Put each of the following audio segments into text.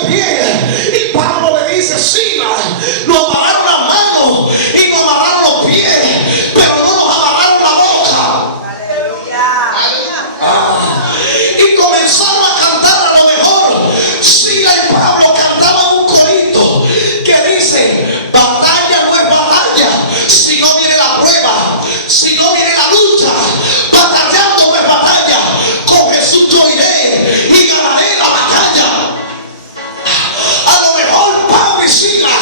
de pie. Y Pablo le dice: Silas, nos amarraron las manos y nos amarraron los pies, pero no nos amarraron la boca. Y comenzaron a cantar. A lo mejor Silas y Pablo cantaban un corito que dice: batalla no es batalla si no viene la prueba, si no viene la lucha. Batallando no es batalla, con Jesús yo iré y ganaré la batalla. A lo mejor Pablo y Silas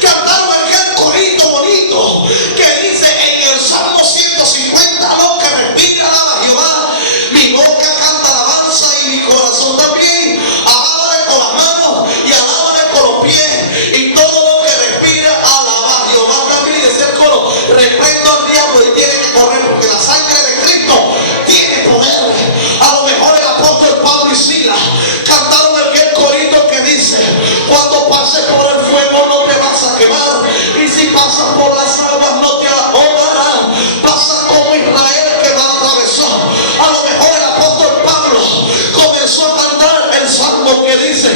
cantaron aquel corito bonito que dice en el Salmo 150: lo que respira alaba a Jehová, mi boca canta alabanza y mi corazón también. Alábale con las manos y alábale con los pies, y todo lo que respira alaba a Jehová también. Y decía el coro: reprendo al diablo y tiene que correr, porque la sangre de Cristo tiene poder. A lo mejor el apóstol Pablo y Silas cantaron aquel corito que dice: cuando pases por el fuego no te vas a quemar, y si pasas por las aguas no te ahogarán. Pasa como Israel que va a atravesar. A lo mejor el apóstol Pablo comenzó a cantar el salmo que dice: